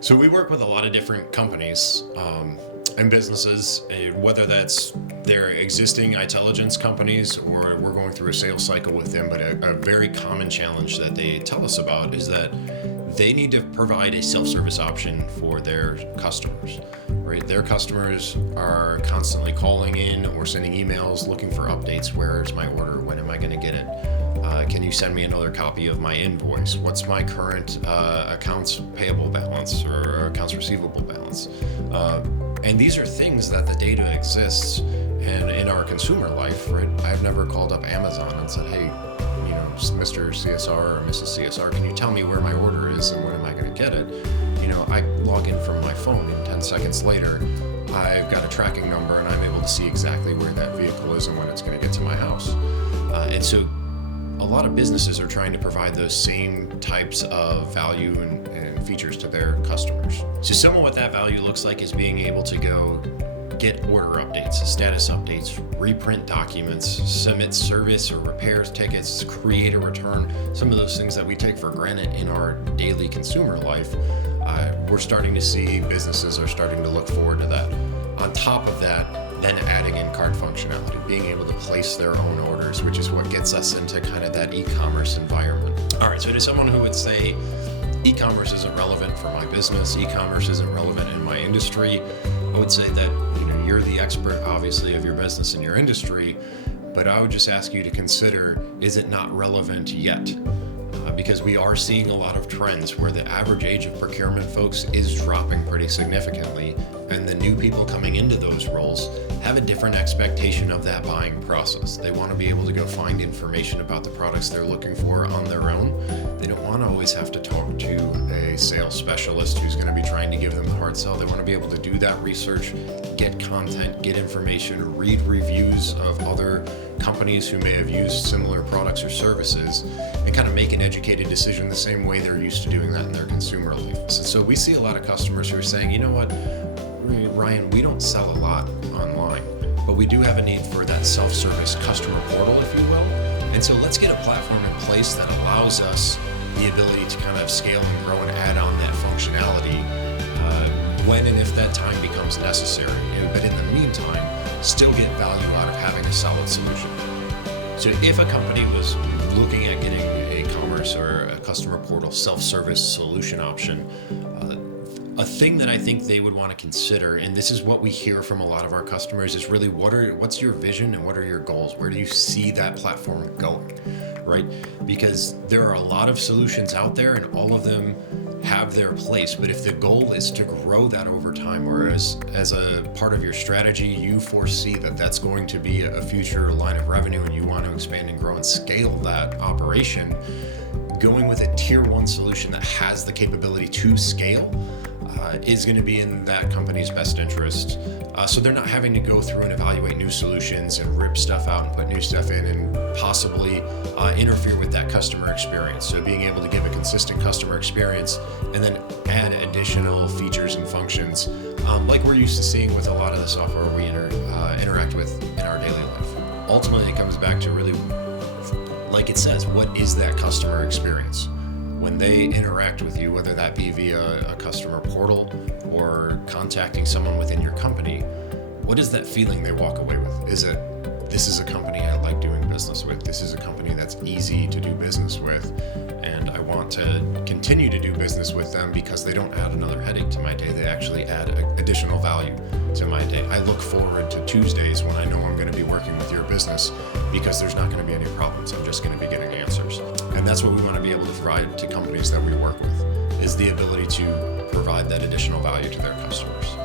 So we work with a lot of different companies and businesses, whether that's their existing intelligence companies or we're going through a sales cycle with them. But a very common challenge that they tell us about is that they need to provide a self-service option for their customers. Right? Their customers are constantly calling in or sending emails looking for updates. Where's my order? When am I going to get it? Can you send me another copy of my invoice? What's my current accounts payable balance or accounts receivable balance? And these are things that the data exists and in our consumer life, right? I've never called up Amazon and said, hey, Mr. CSR or Mrs. CSR, can you tell me where my order is and when am I going to get it? I log in from my phone and 10 seconds later, I've got a tracking number and I'm able to see exactly where that vehicle is and when it's going to get to my house. And so a lot of businesses are trying to provide those same types of value and features to their customers. So some of what that value looks like is being able to go get order updates, status updates, reprint documents, submit service or repairs tickets, create a return, some of those things that we take for granted in our daily consumer life. We're starting to see businesses are starting to look forward to that. On top of that, then adding in cart functionality, being able to place their own orders, which is what gets us into kind of that e-commerce environment. All right, so to someone who would say e-commerce isn't relevant for my business, e-commerce isn't relevant in my industry, I would say that you're the expert, obviously, of your business and your industry, but I would just ask you to consider, is it not relevant yet? Because we are seeing a lot of trends where the average age of procurement folks is dropping pretty significantly, and the new people coming into those roles have a different expectation of that buying process. They want to be able to go find information about the products they're looking for on their own. They don't want to always have to talk to a sales specialist who's going to be trying to give them the hard sell. They want to be able to do that research, get content, get information, read reviews of other companies who may have used similar products or services, and kind of make an educated decision the same way they're used to doing that in their consumer life. So we see a lot of customers who are saying, you know what, Ryan, we don't sell a lot online, but we do have a need for that self-service customer portal, if you will. And so let's get a platform in place that allows us the ability to kind of scale and grow and add on that functionality when and if that time becomes necessary. But in the meantime, still get value out of having a solid solution. So if a company was looking at getting a commerce or a customer portal self-service solution option, a thing that I think they would want to consider, and this is what we hear from a lot of our customers, is really what's your vision and what are your goals? Where do you see that platform going, right? Because there are a lot of solutions out there and all of them have their place, but if the goal is to grow that over time, or as a part of your strategy, you foresee that that's going to be a future line of revenue and you want to expand and grow and scale that operation, going with a tier one solution that has the capability to scale is going to be in that company's best interest. So they're not having to go through and evaluate new solutions and rip stuff out and put new stuff in and possibly interfere with that customer experience. So being able to give a consistent customer experience and then add additional features and functions like we're used to seeing with a lot of the software we interact with in our daily life. Ultimately, it comes back to really, like it says, what is that customer experience? When they interact with you, whether that be via a customer portal or contacting someone within your company, what is that feeling they walk away with? Is it, this is a company I like doing business with, this is a company that's easy to do business with, and I want to continue to do business with them because they don't add another headache to my day, they actually add additional value to my day. I look forward to Tuesdays when I know I'm going to be working with your business because there's not going to be any problems, I'm just going to be getting answers. And that's what we want to be able to provide to companies that we work with, is the ability to provide that additional value to their customers.